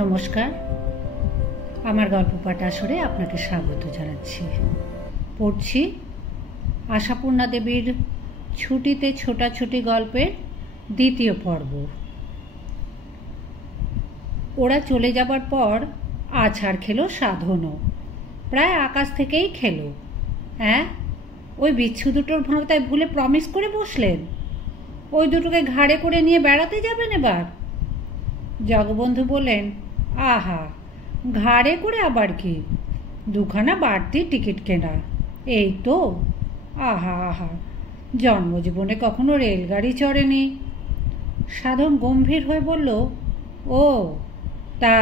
নমস্কার, আমার গল্প পাঠ আসরে আপনাকে স্বাগত জানাচ্ছি। পড়ছি আশাপূর্ণা দেবীর ছুটিতে ছোটাছুটি গল্পের দ্বিতীয় পর্ব। ওরা চলে যাবার পর আছাড় খেলো সাধনও, প্রায় আকাশ থেকেই খেলো। হ্যাঁ, ওই বিচ্ছু দুটোর ভাঁওতায় ভুলে প্রমিস করে বসলেন ওই দুটোকে ঘাড়ে করে নিয়ে বেড়াতে যাবেন এবার। জগবন্ধু বললেন, আহা, ঘাড়ে করে আবার কি, দুখানা বাড়তি টিকিট কেনা, এই তো। আহা আহা, জন্মজীবনে কখনো রেলগাড়ি চড়েনি। সাধন গম্ভীর হয়ে বলল, ও তা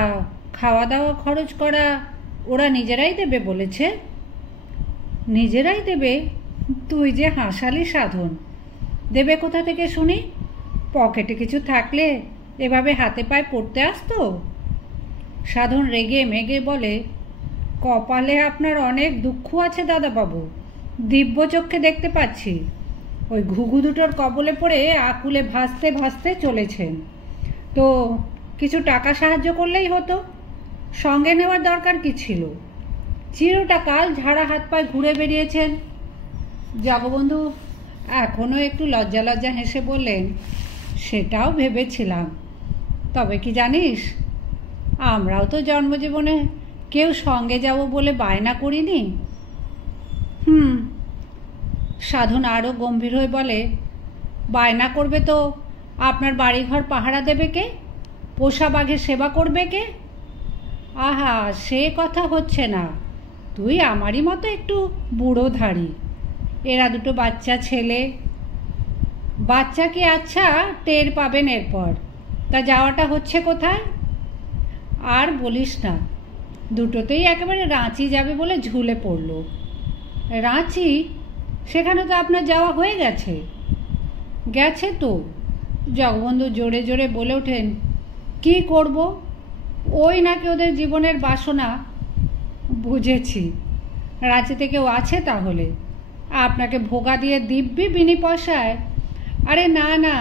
খাওয়া দাওয়া খরচ করা ওরা নিজেরাই দেবে বলেছে? নিজেরাই দেবে? তুই যে হাসালি সাধন, দেবে কোথা থেকে শুনি? পকেটে কিছু থাকলে এভাবে হাতে পায়ে পড়তে আসতো? সাধন রেগে মেগে বলে, কপালে আপনার অনেক দুঃখ আছে দাদাবাবু, দিব্য চক্ষে দেখতে পাচ্ছি। ওই ঘুঘু দুটোর কবলে পড়ে আকুলে ভাসতে ভাসতে চলেছেন, তো কিছু টাকা সাহায্য করলেই হতো। সঙ্গে নেওয়ার দরকার কি ছিল? চিরটা কাল ঝাড়া হাত পায়ে ঘুরে বেরিয়েছেন। জগবন্ধু এখনও একটু লজ্জা লজ্জা হেসে বললেন, সেটাও ভেবেছিলাম, তবে কি জানিস, আমরাও তো জন্মজীবনে কেউ সঙ্গে যাব বলে বায়না করিনি। সাধন আরও গম্ভীর হয়ে বলে, বায়না করবে তো আপনার বাড়িঘর পাহারা দেবে কে? পোষা বাঘের সেবা করবে কে? আহা, সে কথা হচ্ছে না। তুই আমারই মতো একটু বুড়ো ধাড়ি, এরা দুটো বাচ্চা ছেলে। বাচ্চা কি আচ্ছা টের পাবেন এরপর। তা যাওয়াটা হচ্ছে কোথায়? আর বলিস না, দুটোতেই একেবারে রাঁচি যাবে বলে ঝুলে পড়ল। রাঁচি? সেখানে তো আপনার যাওয়া হয়ে গেছে। গেছে তো। জগবন্ধু জোরে জোরে বলে ওঠেন, কি করব? ওই নাকি ওদের জীবনের বাসনা। বুঝেছি, রাঁচিতে কেউ আছে তাহলে, আপনাকে ভোগা দিয়ে দিব্যি বিনি পয়সায়? আরে না না,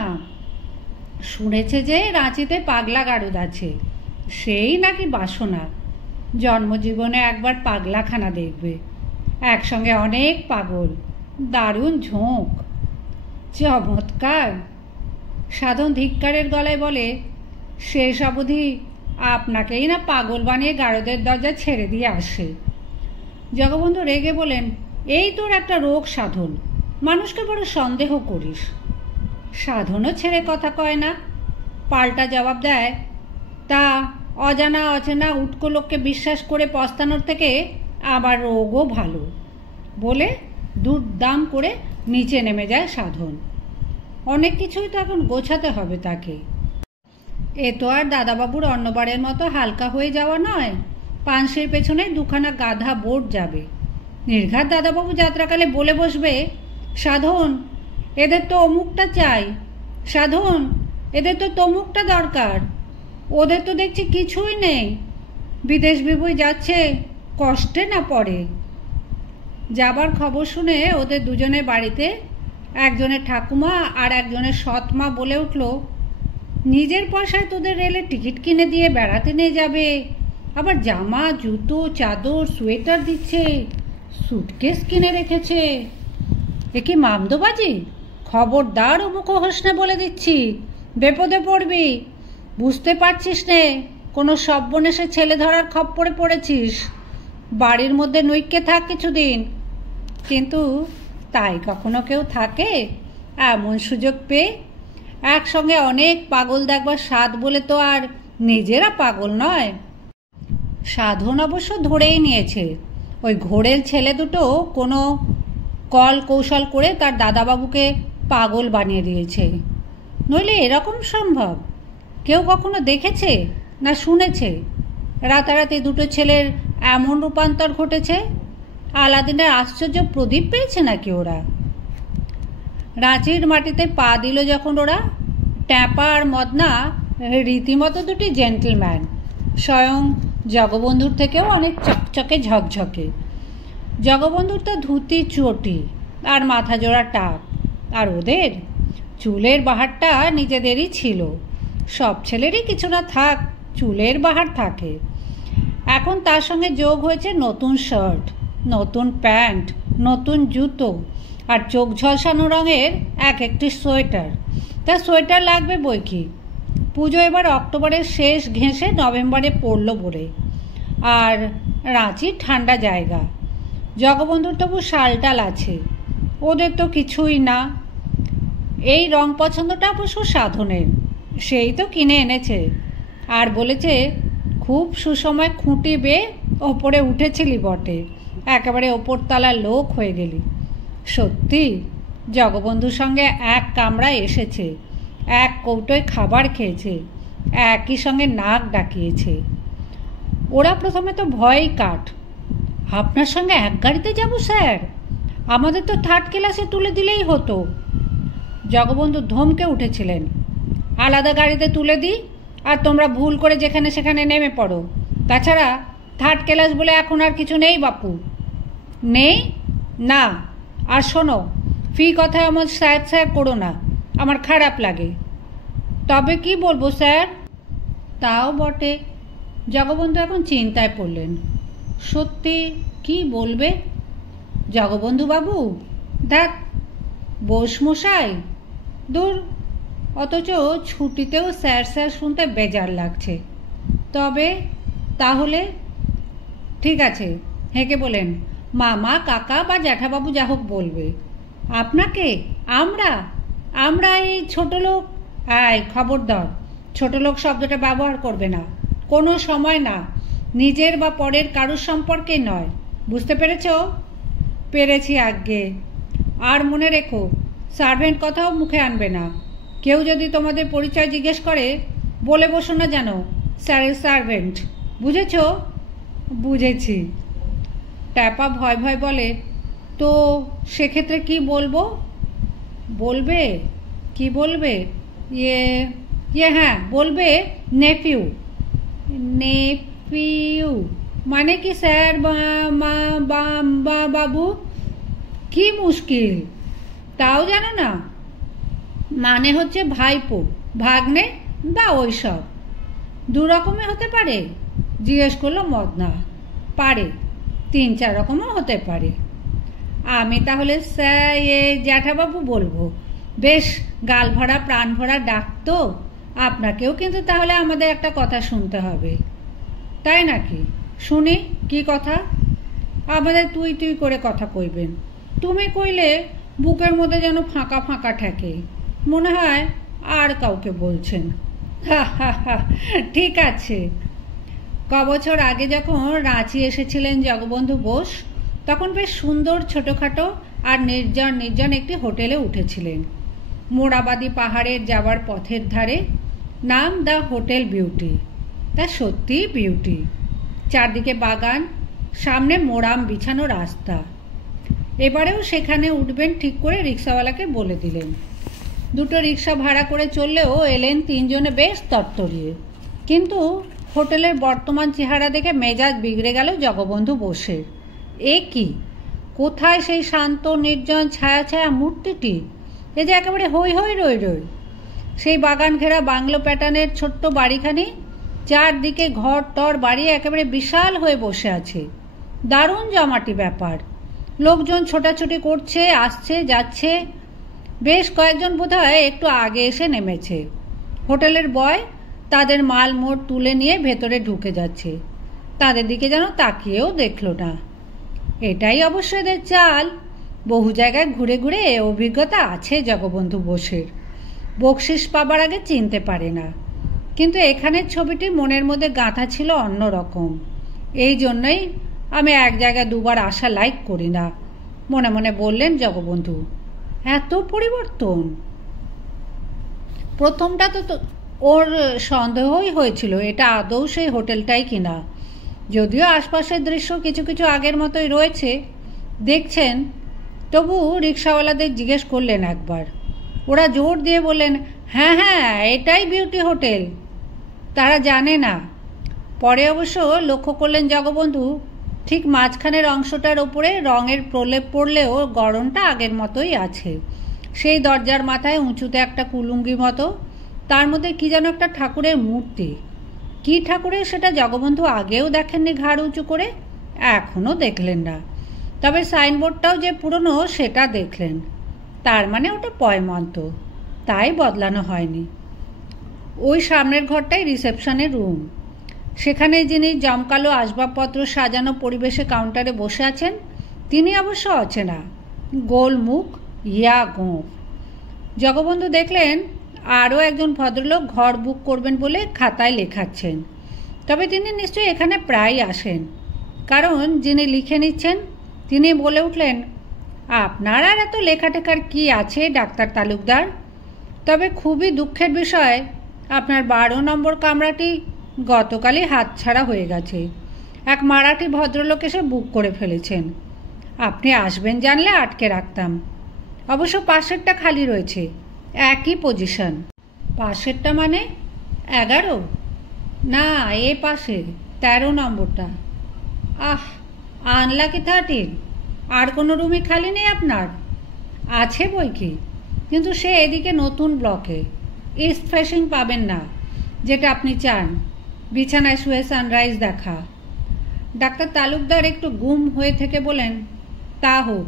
শুনেছে যে রাঁচিতে পাগলা গারদ আছে, সেই নাকি বাসনা। জন্মজীবনে একবার পাগলাখানা দেখবে, একসঙ্গে অনেক পাগল, দারুণ ঝোঁক। চমৎকার। সাধন ধিক্কারের গলায় বলে, শেষ অবধি আপনাকেই না পাগল বানিয়ে গারদের দরজা ছেড়ে দিয়ে আসে। জগবন্ধু রেগে বলেন, এই তোর একটা রোগ সাধন, মানুষকে বড় সন্দেহ করিস। সাধনও ছেড়ে কথা কয় না, পাল্টা জবাব দেয়, তা অজানা অচেনা উটকো লোককে বিশ্বাস করে পস্তানোর থেকে আবার রোগও ভালো বলে দুর্দাম করে নিচে নেমে যায় সাধন। অনেক কিছুই তো এখন গোছাতে হবে তাকে। এ তো আর দাদাবাবুর অন্যবারের মতো হালকা হয়ে যাওয়া নয়। পানসির পেছনে দুখানা গাধা বোট যাবে। নির্ঘাত দাদাবাবু যাত্রাকালে বলে বসবে, সাধন এদের তো অমুকটা চাই, সাধন এদের তো তমুকটা দরকার, ওদের তো দেখছি কিছুই নেই, বিদেশ বিভুঁই যাচ্ছে, কষ্টে না পড়ে। যাবার খবর শুনে ওদের দুজনের বাড়িতে একজনের ঠাকুমা আর একজনের সৎমা বলে উঠল, নিজের পয়সায় তোদের রেলে টিকিট কিনে দিয়ে বেড়াতে নিয়ে যাবে, আবার জামা জুতো চাদর সোয়েটার দিচ্ছে, সুটকেস কিনে রেখেছে। এ কি মামদোবাজি? খবরদার অমুক হোস না বলে দিচ্ছি, বিপদে পড়বি। বুঝতে পারছিস নে কোনো সব্বনেশে ছেলে ধরার খপ্পরে পড়েছিস। বাড়ির মধ্যে নৈক্যে থাক কিছুদিন। কিন্তু তাই কখনো কেউ থাকে? এমন সুযোগ পেয়ে একসঙ্গে অনেক পাগল দেখবার স্বাদ বলে তো আর নিজেরা পাগল নয়। সাধন অবশ্য ধরেই নিয়েছে ওই ঘোড়ের ছেলে দুটো কোনো কল কৌশল করে তার দাদাবাবুকে পাগল বানিয়ে দিয়েছে। নইলে এরকম সম্ভব? কেউ কখনো দেখেছে না শুনেছে রাতারাতি দুটো ছেলের এমন রূপান্তর ঘটেছে? আলাদিনের আশ্চর্য প্রদীপ পেয়েছে নাকি ওরা? রাঁচির মাটিতে পা দিল যখন ওরা, ট্যাপা আর মদনা রীতিমতো দুটি জেন্টলম্যান, স্বয়ং জগবন্ধুর থেকেও অনেক চকচকে ঝকঝকে। জগবন্ধুর তো ধুতি চটি আর মাথা জোড়া টাক, আর ওদের চুলের বাহারটা নিজেদেরই ছিল, সব ছেলেরই কিছু না থাক চুলের বাহার থাকে। এখন তার সঙ্গে যোগ হয়েছে নতুন শার্ট, নতুন প্যান্ট, নতুন জুতো আর চোখ ঝলসানো রঙের একটি সোয়েটার। তা সোয়েটার লাগবে বই কি, পুজো এবার অক্টোবরের শেষ ঘেঁষে নভেম্বরে পড়ল বলে। আর রাঁচি ঠান্ডা জায়গা, জগবন্ধুর তবু শালটাল আছে, ওদের তো কিছুই না। এই রং পছন্দটা অবশ্য সাধনের, সেই তো কিনে এনেছে আর বলেছে খুব সুসময় খুঁটি বেয়ে ওপরে উঠেছিলি বটে, একেবারে ওপরতলার লোক হয়ে গেলি। সত্যি জগবন্ধুর সঙ্গে এক কামরায় এসেছে, এক কৌটোয় খাবার খেয়েছে, একই সঙ্গে নাক ডাকিয়েছে। ওরা প্রথমে তো ভয়ই কাট, আপনার সঙ্গে এক গাড়িতে যাব স্যার, আমাদের তো থার্ড ক্লাসে তুলে দিলেই হতো। জগবন্ধু ধমকে উঠেছিলেন, আলাদা গাড়িতে তুলে দিই আর তোমরা ভুল করে যেখানে সেখানে নেমে পড়ো। তাছাড়া থার্ড ক্লাস বলে এখন আর কিছু নেই বাপু। নেই না, আর শোনো, ফি কথায় আমার স্যার স্যার করো না, আমার খারাপ লাগে। তবে কি বলবো স্যার? তাও বটে। জগবন্ধু এখন চিন্তায় পড়লেন, সত্যি কি বলবে? জগবন্ধু বাবু, দেখ বোসমশাই, দূর, অথচ ছুটিতেও স্যার স্যার শুনতে বেজার লাগছে। তবে তাহলে ঠিক আছে, হেঁকে বলেন মামা, কাকা বা জ্যাঠাবাবু যা হোক বলবে। আপনাকে আমরা আমরা এই ছোট লোক, আয় খবরদার, ছোট লোক শব্দটা ব্যবহার করবে না, কোনো সময় না, নিজের বা পরের কারুর সম্পর্কে নয়, বুঝতে পেরেছ? পেরেছি আজ্ঞে। আর মনে রেখো, সার্ভেন্ট কথাও মুখে আনবে না। কেউ যদি তোমাদের পরিচয় জিজ্ঞেস করে বলে বসো না যেন স্যারের সার্ভেন্ট, বুঝেছ? বুঝেছি। ট্যাপা ভয় ভয় বলে, তো সেক্ষেত্রে কি বলবো? বলবে কি বলবে? ইয়ে হ্যাঁ, বলবে নেফিউ। নেফিউ মানে কি স্যার বাবু? কি মুশকিল, তাও জানো না? মানে হচ্ছে ভাইপো, ভাগ্নে বা ওইসব। দু রকমে হতে পারে? জিজ্ঞেস করলো মদনা। পারে, 3-4 রকমও হতে পারে। আমি তাহলে স্যার জ্যাঠাবাবু বলবো, বেশ গাল ভরা প্রাণ ভরা ডাক তো। আপনাকেও কিন্তু তাহলে আমাদের একটা কথা শুনতে হবে। তাই নাকি? শুনি, কি কথা? আমাদের তুই তুই করে কথা কইবেন। তুমি কইলে বুকের মধ্যে যেন ফাঁকা ফাঁকা ঠেকে, মনে হয় আর কাউকে বলছেন। ঠিক আছে। কবছর আগে যখন রাঁচি এসেছিলেন জগবন্ধু বোস, তখন বেশ সুন্দর ছোটোখাটো আর নির্জন নির্জন একটি হোটেলে উঠেছিলেন, মোড়াবাদি পাহাড়ের যাবার পথের ধারে। নাম দ্য হোটেল বিউটি। তা সত্যিই বিউটি। চারদিকে বাগান, সামনে মোড়াম বিছানো রাস্তা। এবারেও সেখানে উঠবেন ঠিক করে রিক্সাওয়ালাকে বলে দিলেন। 2টো রিক্সা ভাড়া করে চললেও এলেন 3 জনে বেশ তরতরিয়ে। কিন্তু হোটেলের বর্তমান চেহারা দেখে মেজাজ বিগড়ে গেল জগবন্ধু বোসের। এ কি, কোথায় সেই শান্ত নির্জন ছায়া ছায়া মূর্তিটি? এ যে একেবারে হই হই রই রই। সেই বাগান ঘেরা বাংলো প্যাটার্নের ছোট্ট বাড়িখানি, চারদিকে ঘর টর বাড়ি একেবারে বিশাল হয়ে বসে আছে। দারুণ জমাটি ব্যাপার। লোকজন ছোটাছুটি করছে, আসছে যাচ্ছে। বেশ কয়েকজন বোধহয় একটু আগে এসে নেমেছে। হোটেলের বয় তাদের মাল মোট তুলে নিয়ে ভেতরে ঢুকে যাচ্ছে। তাদের দিকে যেন তাকিয়েও দেখল না। এটাই অবশ্য এদের চাল। বহু জায়গায় ঘুরে ঘুরে অভিজ্ঞতা আছে জগবন্ধু বোসের। বকশিস পাবার আগে চিনতে পারে না। কিন্তু এখানের ছবিটি মনের মধ্যে গাঁথা ছিল অন্যরকম। এই জন্যই আমি এক জায়গায় 2বার আসা লাইক করি না, মনে মনে বললেন জগবন্ধু। এত পরিবর্তন! প্রথমটা তো ওর সন্দেহই হয়েছিল এটা আদৌ সেই হোটেলটাই কিনা। যদিও আশপাশের দৃশ্য কিছু কিছু আগের মতোই রয়েছে, দেখছেন। তবু রিক্সাওয়ালাদের জিজ্ঞেস করলেন একবার। ওরা জোর দিয়ে বললেন, হ্যাঁ হ্যাঁ, এটাই বিউটি হোটেল। তারা জানে না। পরে অবশ্য লক্ষ্য করলেন জগবন্ধু, ঠিক মাঝখানের অংশটার ওপরে রঙের প্রলেপ পড়লেও গড়নটা আগের মতোই আছে। সেই দরজার মাথায় উঁচুতে একটা কুলুঙ্গি মতো, তার মধ্যে কি যেন একটা ঠাকুরের মূর্তি। কি ঠাকুরের সেটা জগবন্ধু আগেও দেখেননি ঘাড় উঁচু করে, এখনও দেখলেন না। তবে সাইনবোর্ডটাও যে পুরনো সেটা দেখলেন, তার মানে ওটা পয়মন্ত, তাই বদলানো হয়নি। ওই সামনের ঘরটাই রিসেপশনের রুম। সেখানে যিনি জমকালো আসবাবপত্র সাজানো পরিবেশে কাউন্টারে বসে আছেন তিনি অবশ্য অচেনা, গোল মুখ, ইয়া গোঁফ। জগবন্ধু দেখলেন আরও একজন ভদ্রলোক ঘর বুক করবেন বলে খাতায় লেখাচ্ছেন। তবে তিনি নিশ্চয়ই এখানে প্রায় আসেন, কারণ যিনি লিখে নিচ্ছেন তিনি বলে উঠলেন, আপনার আর এত লেখাটেখার কি আছে ডাক্তার তালুকদার? তবে খুবই দুঃখের বিষয়, আপনার 12 নম্বর কামরাটি গতকালই হাতছাড়া হয়ে গেছে। এক মারাঠি ভদ্রলোক এসে বুক করে ফেলেছেন। আপনি আসবেন জানলে আটকে রাখতাম। অবশ্য পাশেরটা খালি রয়েছে, একই পজিশন। পাশেরটা মানে 11? না, এ পাশে 13 নম্বরটা। আহ, আনলাকি 13। আর কোনো রুমই খালি নেই আপনার? আছে বই কি, কিন্তু সে এদিকে নতুন ব্লকে, ইস্ট ফেসিং পাবেন না, যেটা আপনি চান, বিছানায় শুয়ে সানরাইজ দেখা। ডাক্তার তালুকদার একটু গুম হয়ে থেকে বলেন, তা হোক,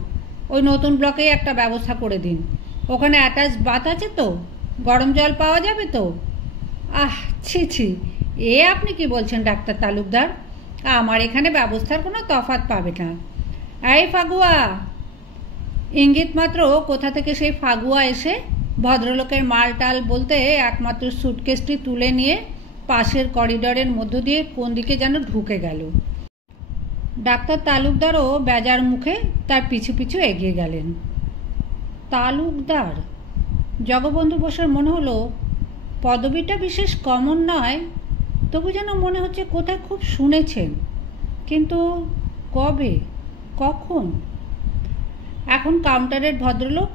ওই নতুন ব্লকেই একটা ব্যবস্থা করে দিন। ওখানে অ্যাটাচ বাথ আছে তো? গরম জল পাওয়া যাবে তো? আহ, ছি ছি, এ আপনি কি বলছেন ডাক্তার তালুকদার? আমার এখানে ব্যবস্থার কোনো তফাৎ পাবে না। এই ফাগুয়া! ইঙ্গিত মাত্র কোথা থেকে সেই ফাগুয়া এসে ভদ্রলোকের মালটাল বলতে একমাত্র সুটকেসটি তুলে নিয়ে পাশের করিডরের মধ্য দিয়ে কোন দিকে যেন ঢুকে গেল। ডাক্তার তালুকদারও বেজার মুখে তার পিছু পিছু এগিয়ে গেলেন। তালুকদার? জগবন্ধু বসার মনে হলো পদবিটা বিশেষ কমন নয়, তবু যেন মনে হচ্ছে কোথায় খুব শুনেছেন, কিন্তু কবে, কখন? এখন কাউন্টারের ভদ্রলোক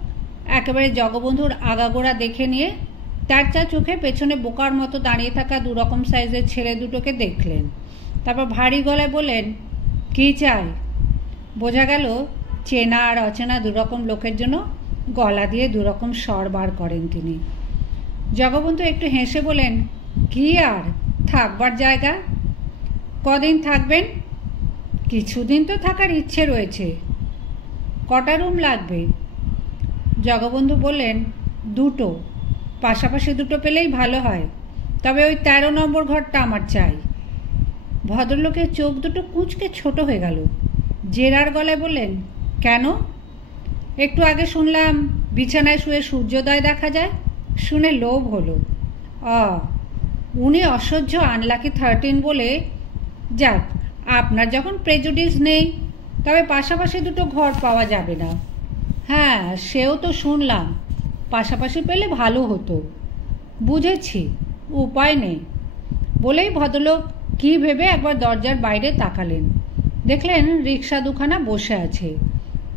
একেবারে জগবন্ধুর আগাগোড়া দেখে নিয়ে তার চা চোখে পেছনে বোকার মতো দাঁড়িয়ে থাকা দুরকম সাইজের ছেলে দুটোকে দেখলেন। তারপর ভারী গলায় বললেন, কী চাই? বোঝা গেল চেনা আর অচেনা দুরকম লোকের জন্য গলা দিয়ে দুরকম স্বর বার করেন তিনি। জগবন্ধু একটু হেসে বলেন, কি আর, থাকবার জায়গা। কদিন থাকবেন? কিছুদিন তো থাকার ইচ্ছে রয়েছে। কটা রুম লাগবে? জগবন্ধু বললেন, 2টো। পাশাপাশি 2টো পেলেই ভালো হয়, তবে ওই 13 নম্বর ঘরটা আমার চাই। ভদ্রলোকের চোখ দুটো কুঁচকে ছোট হয়ে গেল। জেরার গলায় বললেন, কেন? একটু আগে শুনলাম বিছানায় শুয়ে সূর্যোদয় দেখা যায়, শুনে লোভ হলো। উনি অসহ্য আনলাকি 13 বলে। যাক, আপনার যখন প্রেজুডিস নেই, তবে পাশাপাশি 2টো ঘর পাওয়া যাবে না। হ্যাঁ, সেও তো শুনলাম, পাশাপাশি পেলে ভালো হতো। বুঝেছি, উপায় নেই বলেই ভদ্রলোক কী ভেবে একবার দরজার বাইরে তাকালেন। দেখলেন রিক্সা দুখানা বসে আছে।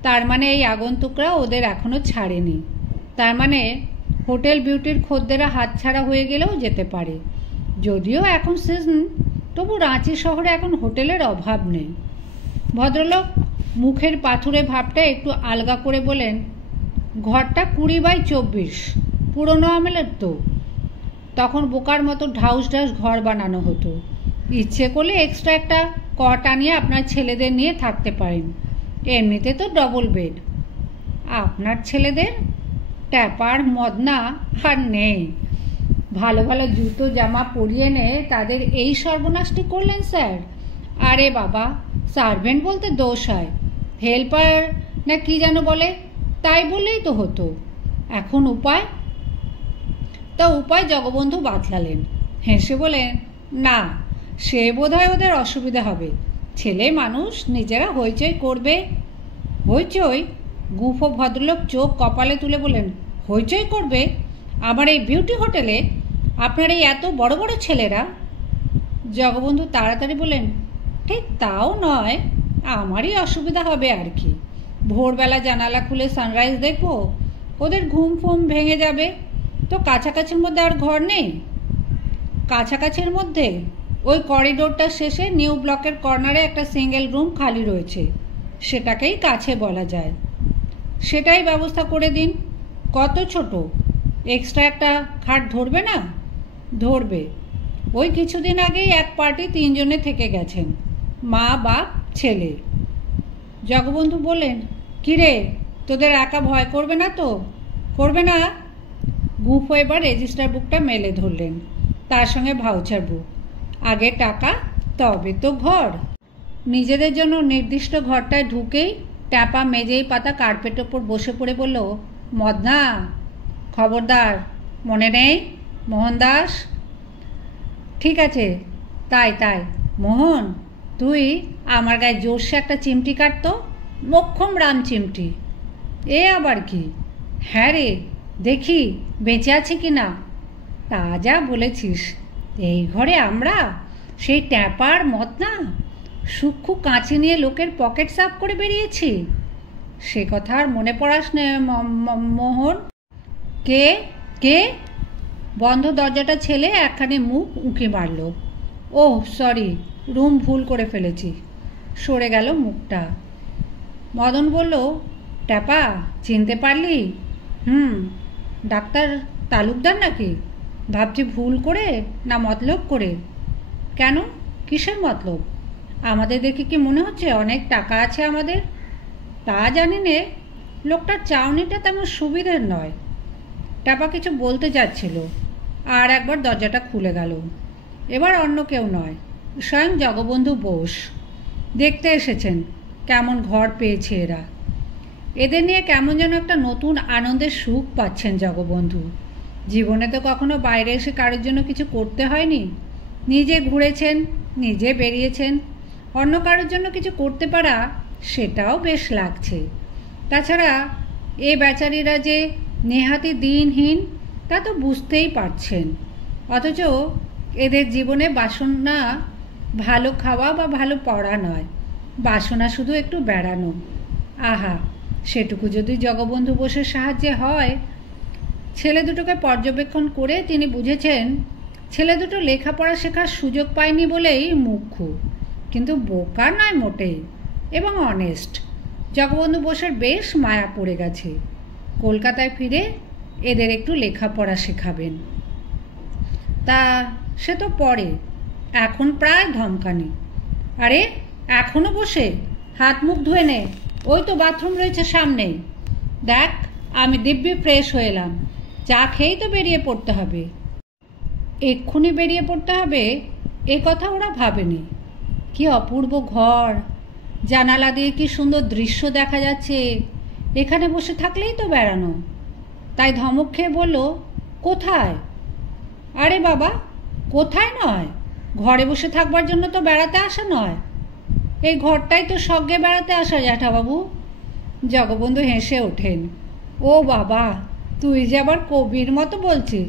তার মানে এই আগন্তুকরা ওদের এখনও ছাড়েনি। তার মানে হোটেল বিউটির খদ্দেরা হাতছাড়া হয়ে গেলেও যেতে পারে। যদিও এখন সিজন, তবু রাঁচি শহরে এখন হোটেলের অভাব নেই। ভদ্রলোক মুখের পাথুরে ভাবটা একটু আলগা করে বলেন, ঘরটা 20x24, পুরনো আমলের তো। তখন বোকার মতো ঢাউস ঢাউস ঘর বানানো হতো। ইচ্ছে করলে এক্সট্রা একটা কট আনিয়ে আপনার ছেলেদের নিয়ে থাকতে পারেন, এমনিতে তো ডবল বেড। আপনার ছেলেদের ট্যাপার মদনা আর নেই। ভালো ভালো জুতো জামা পরিয়ে এনে তাদের এই সর্বনাশটি করলেন স্যার। আরে বাবা, সার্ভেন্ট বলতে দোষ হয়, হেল্পার না কি যেন বলে, তাই বললেই তো হতো। এখন উপায়? তা উপায় জগবন্ধু বাতলালেন। হেসে বলেন, না, সে বোধহয় ওদের অসুবিধা হবে। ছেলে মানুষ, নিজেরা হইচই করবে। হইচই? গুফো ভদ্রলোক চোখ কপালে তুলে বলেন, হইচই করবে আমার এই বিউটি হোটেলে? আপনার এই এত বড় বড় ছেলেরা? জগবন্ধু তাড়াতাড়ি বলেন, ঠিক তাও নয়, আমারই অসুবিধা হবে আর কি। ভোরবেলা জানালা খুলে সানরাইজ দেখব, ওদের ঘুম ফুম ভেঙে যাবে। তো কাছাকাছির মধ্যে আর ঘর নেই? কাছাকাছির মধ্যে ওই করিডোরটার শেষে নিউ ব্লকের কর্নারে একটা সিঙ্গেল রুম খালি রয়েছে, সেটাকেই কাছে বলা যায়। সেটাই ব্যবস্থা করে দিন। কত ছোট? এক্সট্রা একটা খাট ধরবে না? ধরবে। ওই কিছুদিন আগেই এক পার্টি 3 জনে থেকে গেছেন, মা, বাপ, ছেলে। জগবন্ধু বললেন, কিরে, তোদের একা ভয় করবে না তো? করবে না? গুঁফো এবার রেজিস্টার বুকটা মেলে ধরলেন, তার সঙ্গে ভাউচার বুক। আগে টাকা, তবে তো ঘর। নিজেদের জন্য নির্দিষ্ট ঘরটায় ঢুকেই ট্যাপা মেজেই পাতা কার্পেটের ওপর বসে পড়ে বলল, মদনা, খবরদার, মনে নেই মোহনদাস? ঠিক আছে, তাই তাই। মোহন, তুই আমার গায়ে জোরসে একটা চিমটি কাটতো, মোক্ষম রাম চিমটি। এ আবার কি? হ্যাঁ রে, দেখি বেঁচে আছে কি না। তা যা বলেছিস, এই ঘরে আমরা সেই ট্যাপার মদনা সূক্ষ্ম কাঁচি নিয়ে লোকের পকেট সাফ করে বেরিয়েছি। সে কথা আর মনে পড়াস না মোহন? কে কে? বন্ধ দরজাটা ছেলে একখানে মুখ উঁকি মারল। ওহ সরি, রুম ভুল করে ফেলেছি। সরে গেল মুখটা। মদন বলল, ট্যাপা চিনতে পারলি? ডাক্তার তালুকদার নাকি? ভাবছি ভুল করে না মতলব করে। কেন, কিসের মতলব? আমাদের দেখে কি মনে হচ্ছে অনেক টাকা আছে আমাদের? তা জানি নে, লোকটার চাউনিটা তেমন সুবিধের নয়। ট্যাপা কিছু বলতে যাচ্ছিল, আর একবার দরজাটা খুলে গেল। এবার অন্য কেউ নয়, স্বয়ং জগবন্ধু বোস। দেখতে এসেছেন কেমন ঘর পেয়েছে এরা। এদের নিয়ে কেমন যেন একটা নতুন আনন্দের সুখ পাচ্ছেন জগবন্ধু। জীবনে তো কখনো বাইরে এসে কারোর জন্য কিছু করতে হয়নি। নিজে ঘুরেছেন, নিজে বেরিয়েছেন, অন্য কারোর জন্য কিছু করতে পারা, সেটাও বেশ লাগছে। তাছাড়া এ বেচারিরা যে নেহাতি দিনহীন তা তো বুঝতেই পারছেন। অথচ এদের জীবনে বাসনা ভালো খাওয়া বা ভালো পড়া নয়, বাসনা শুধু একটু বেড়ানো। আহা, সেটুকু যদি জগবন্ধু বোসের সাহায্যে হয়। ছেলে দুটোকে পর্যবেক্ষণ করে তিনি বুঝেছেন ছেলে দুটো লেখাপড়া শেখার সুযোগ পায়নি বলেই মুখ্য, কিন্তু বোকা নয় মোটেই, এবং অনেস্ট। জগবন্ধু বোসের বেশ মায়া পড়ে গেছে। কলকাতায় ফিরে এদের একটু লেখাপড়া শেখাবেন। তা সে তো পরে, এখন প্রায় ধমকানি। আরে এখনো বসে? হাত মুখ ধুয়ে নে, ওই তো বাথরুম রয়েছে সামনেই। দেখ, আমি দিব্যি ফ্রেশ হয়ে এলাম। চা খেয়েই তো বেরিয়ে পড়তে হবে। এক্ষুনি বেরিয়ে পড়তে হবে এ কথা ওরা ভাবেনি। কি অপূর্ব ঘর, জানালা দিয়ে কি সুন্দর দৃশ্য দেখা যাচ্ছে। এখানে বসে থাকলেই তো বেড়ানো। তাই ধমক খেয়ে বলল, কোথায়? আরে বাবা, কোথায় নয়, ঘরে বসে থাকবার জন্য তো বেড়াতে আসা নয়। এই ঘরটাই তো স্বর্গে বেড়াতে আসা জ্যাঠাবাবু। জগবন্ধু হেসে ওঠেন। ও বাবা, তুই যে আবার কবির মতো বলছিস।